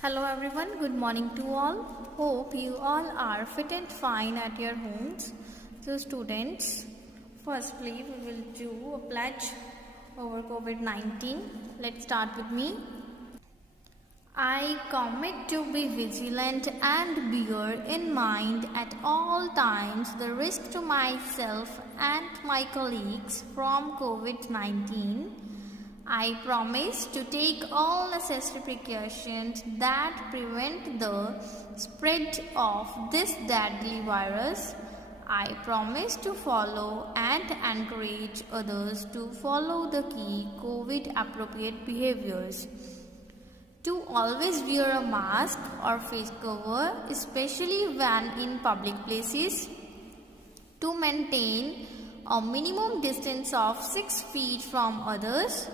Hello everyone, good morning to all. Hope you all are fit and fine at your homes. So students, firstly we will do a pledge over COVID-19. Let's start with me. I commit to be vigilant and bear in mind at all times the risk to myself and my colleagues from COVID-19. I promise to take all necessary precautions that prevent the spread of this deadly virus. I promise to follow and encourage others to follow the key COVID appropriate behaviors. To always wear a mask or face cover, especially when in public places. To maintain a minimum distance of 6 feet from others.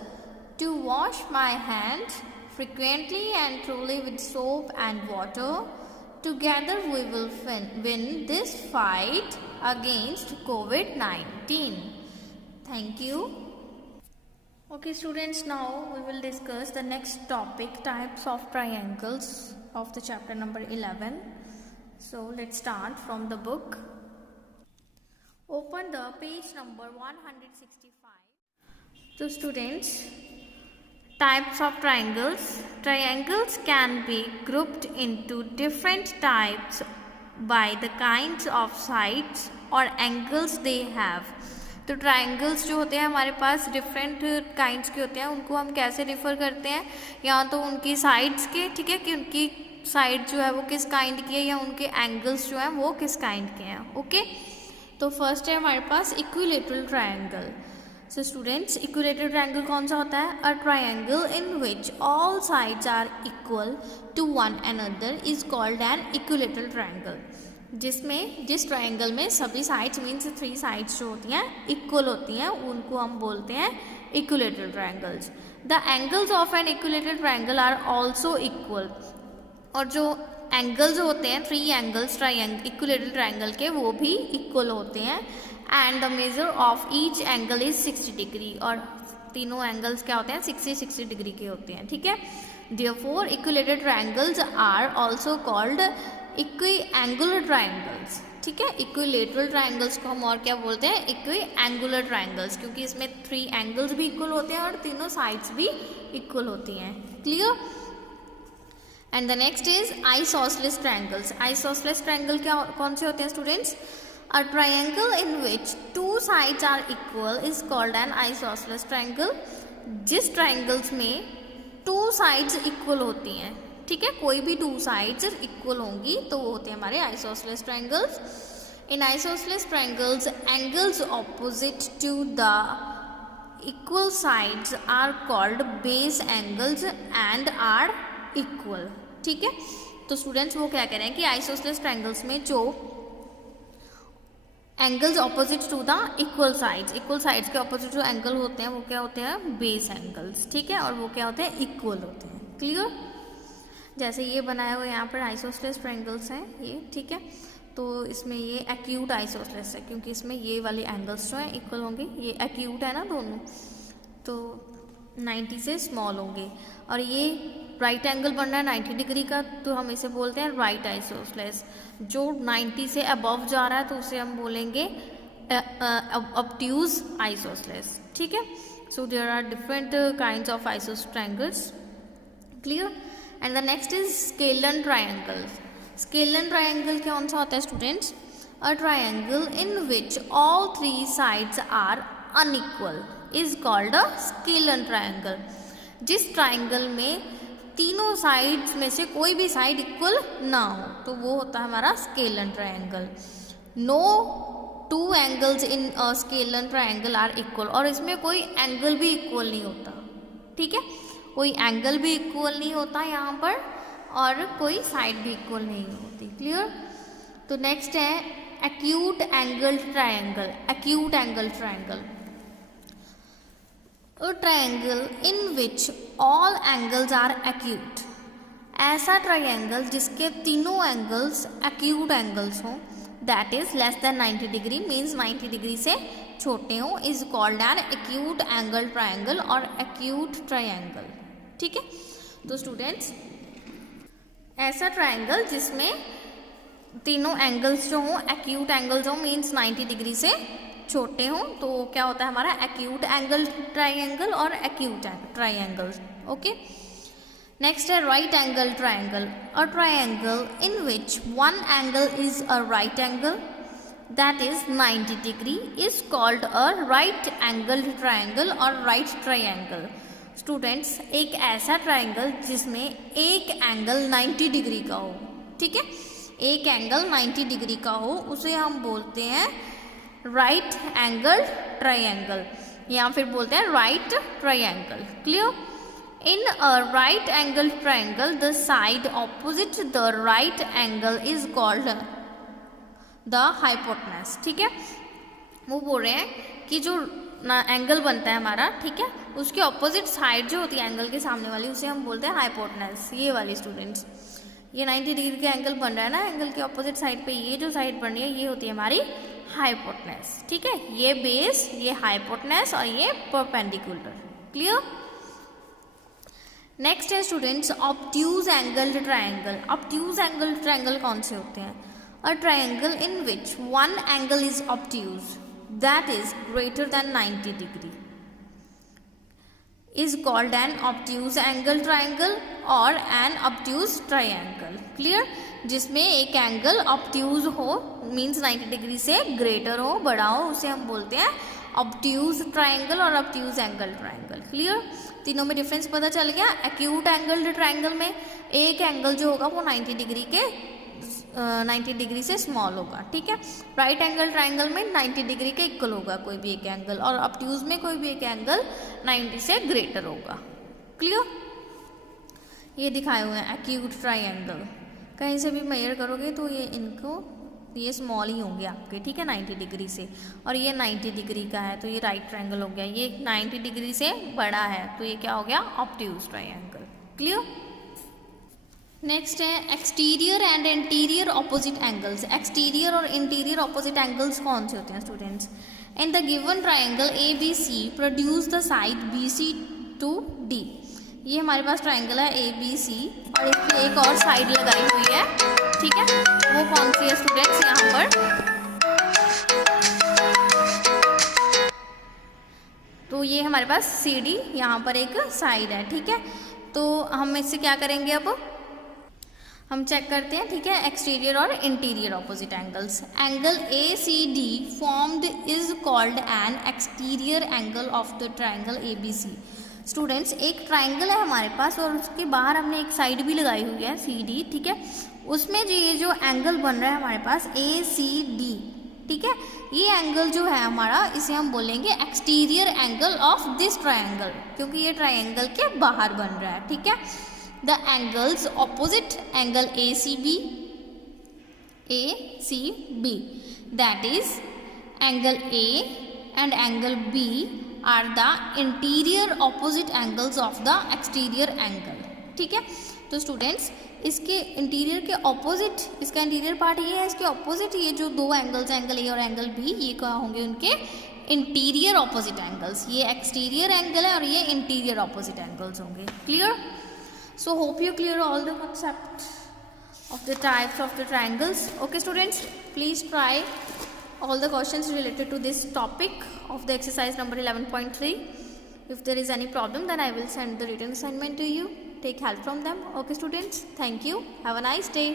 To wash my hands frequently and thoroughly with soap and water. Together we will win this fight against COVID-19. Thank you. Okay students, now we will discuss the next topic, types of triangles of the chapter number 11. So let's start from the book. Open the page number 165. So students, types of triangles. Triangles can be grouped into different types by the kinds of sides or angles they have. तो triangles जो होते हैं हमारे पास different kinds के होते हैं, उनको हम कैसे रिफ़र करते हैं, या तो उनकी साइड्स के, ठीक है, कि उनकी साइड जो है वो किस काइंड की है, या उनके एंगल्स जो हैं वो किस काइंड के हैं. ओके, तो फर्स्ट है हमारे पास equilateral triangle. So students, equilateral triangle कौन सा होता है? A triangle in which all sides are equal to one another is called an equilateral triangle. जिस ट्राइंगल में सभी साइड्स मीन्स 3 साइड्स जो होती हैं इक्वल होती हैं, उनको हम बोलते हैं equilateral triangles. The angles of an equilateral triangle are also equal. और जो एंगल्स होते हैं 3 एंगल्स इक्विलेटरल ट्राइंगल के, वो भी इक्वल होते हैं. And the measure of each angle is 60 degree. और तीनों एंगल्स क्या होते हैं? 60 डिग्री के होते हैं. ठीक है, therefore equilateral triangles are also called equiangular triangles. ठीक है, इक्विलेटरल ट्राइंगल्स को हम और क्या बोलते हैं? इक्वी एंगुलर ट्राइंगल्स, क्योंकि इसमें 3 एंगल्स भी इक्वल होते हैं और तीनों साइड्स भी इक्वल होती हैं. Clear? And the next is isosceles triangles. Isosceles triangle क्या कौन से होते हैं students? A triangle in which 2 sides are equal is called an isosceles triangle. जिस ट्राइंगल्स में 2 sides equal होती हैं, ठीक है, कोई भी 2 sides equal होंगी तो वो होते हैं हमारे isosceles triangles. In isosceles triangles, angles opposite to the equal sides are called base angles and are equal. ठीक है, तो स्टूडेंट्स वो क्या कह रहे हैं कि isosceles triangles में जो angles opposite to the equal sides के ऑपोजिट जो एंगल होते हैं वो क्या होते हैं? Base angles. ठीक है, और वो क्या होते हैं? इक्वल होते हैं. क्लियर? जैसे ये बनाया हुआ यहाँ पर आइसोसेलेस ट्रायंगल्स हैं ये, ठीक है, तो इसमें ये एक्यूट आइसोसेलेस है क्योंकि इसमें ये वाले एंगल्स जो हैं इक्वल होंगे. ये एक्यूट है ना दोनों, तो 90 से स्मॉल होंगे. और ये राइट एंगल बन रहा है 90 डिग्री का, तो हम इसे बोलते हैं राइट आइसोसेलेस. जो 90 से अबव जा रहा है तो उसे हम बोलेंगे ऑब्ट्यूज आइसोसेलेस. ठीक है, so there are different kinds of isosceles triangles. Clear? And the next is scalene triangle. Scalene triangle कौन सा होता है students? A triangle in which all 3 sides are unequal is called a scalene triangle. जिस triangle में तीनों sides में से कोई भी साइड इक्वल ना हो तो वो होता है हमारा scalene triangle. No 2 angles in a scalene triangle are equal. और इसमें कोई एंगल भी इक्वल नहीं होता. ठीक है, कोई एंगल भी इक्वल नहीं होता यहाँ पर, और कोई साइड भी इक्वल नहीं होती. क्लियर? तो नेक्स्ट है acute angle triangle. Acute angle triangle, a triangle in which all angles are acute. ऐसा ट्रायंगल जिसके तीनों एंगल्स एक्यूट एंगल्स हों, that is less than 90 degree, means 90 degree से छोटे हों, is called an acute angle triangle और acute triangle. ठीक है, तो स्टूडेंट्स ऐसा ट्राइंगल जिसमें तीनों एंगल्स जो हों एक्यूट एंगल्स हों, मीन्स 90 डिग्री से छोटे हों, तो क्या होता है हमारा एक्यूट एंगल ट्राइंगल और एक्यूट ट्राइंगल. ओके, नेक्स्ट है right angle triangle. A triangle in which one angle is a right angle that is 90 degree is called a right angled triangle or right triangle. Students, एक ऐसा triangle जिसमें एक angle 90 degree का हो, ठीक है, एक एंगल 90 डिग्री का हो, उसे हम बोलते हैं राइट एंगल ट्राइंगल या फिर बोलते हैं right triangle. Clear? In a right angle triangle the side opposite the right angle is called the hypotenuse. ठीक है, वो बोल रहे हैं कि जो एंगल बनता है हमारा, ठीक है, उसके ऑपोजिट साइड जो होती है एंगल के सामने वाली, उसे हम बोलते हैं हाइपोटेनस. ये वाली स्टूडेंट्स, ये 90 डिग्री का एंगल बन रहा है ना, एंगल के ऑपोजिट साइड पे ये जो साइड बन रही है ये होती है हमारी हाइपोटेनस. ठीक है, ये बेस, ये हाइपोटेनस और ये परपेंडिकुलर. क्लियर? नेक्स्ट है students obtuse angled triangle. Obtuse angle triangle कौन से होते हैं? A triangle in which one angle is obtuse, that is greater than 90 degree, is called an obtuse angle triangle or an obtuse triangle. Clear? जिसमें एक angle obtuse हो, means 90 degree से greater हो, बड़ा हो, उसे हम बोलते हैं ऑब्ट्यूज ट्राइंगल और ऑब्ट्यूज एंगल ट्राइंगल. क्लियर? तीनों में डिफरेंस पता चल गया. एक्यूट एंगल्ड ट्राइंगल में एक एंगल जो होगा वो 90 डिग्री के 90 डिग्री से स्मॉल होगा. ठीक है, राइट एंगल ट्राइंगल में 90 डिग्री के इक्वल होगा कोई भी एक एंगल, और ऑब्ट्यूज में कोई भी एक एंगल 90 से ग्रेटर होगा. क्लियर? ये दिखाए हुए हैं एक्यूट ट्राइंगल. कहीं से भी मेजर करोगे तो ये इनको ये स्मॉल ही होंगे आपके, ठीक है, 90 डिग्री से, और ये 90 डिग्री का है तो ये राइट ट्राइंगल हो गया. ये 90 डिग्री से बड़ा है तो ये क्या हो गया? Obtuse triangle. क्लियर? नेक्स्ट है exterior and interior opposite angles. Exterior और इंटीरियर ऑपोजिट एंगल्स कौन से होते हैं students? In the given triangle A B C produce the side B C to D. ये हमारे पास ट्राइंगल है ए बी सी और इसकी एक और साइड लगाई हुई है. ठीक है, वो कौन सी है स्टूडेंट्स? यहाँ पर तो ये हमारे पास सी डी, यहाँ पर एक साइड है. ठीक है, तो हम इससे क्या करेंगे, अब हम चेक करते हैं. ठीक है, एक्सटीरियर और interior opposite angles. Angle A C D formed is called an exterior angle of the triangle A B C. Students, एक ट्राइंगल है हमारे पास और उसके बाहर हमने एक साइड भी लगाई हुई है सी डी. ठीक है, उसमें जो ये जो एंगल बन रहा है हमारे पास ए सी डी, ठीक है, ये एंगल जो है हमारा, इसे हम बोलेंगे exterior angle of this triangle, क्योंकि ये ट्राइंगल के बाहर बन रहा है. ठीक है, the angles opposite angle ACB, that is angle A and angle B are the interior opposite angles of the exterior angle. ठीक है, तो स्टूडेंट्स इसके इंटीरियर के ऑपोजिट, इसका इंटीरियर पार्ट ये है, इसके ऑपोजिट ये जो दो एंगल्स, एंगल ए और एंगल बी, ये क्या होंगे? उनके इंटीरियर ऑपोजिट एंगल्स. ये एक्सटीरियर एंगल है और ये इंटीरियर ऑपोजिट एंगल्स होंगे. Clear? So hope you clear all the concepts of the types of the triangles. Okay students, please try all the questions related to this topic of the exercise number 11.3. If there is any problem, then I will send the written assignment to you. Take help from them. Okay students, thank you. Have a nice day.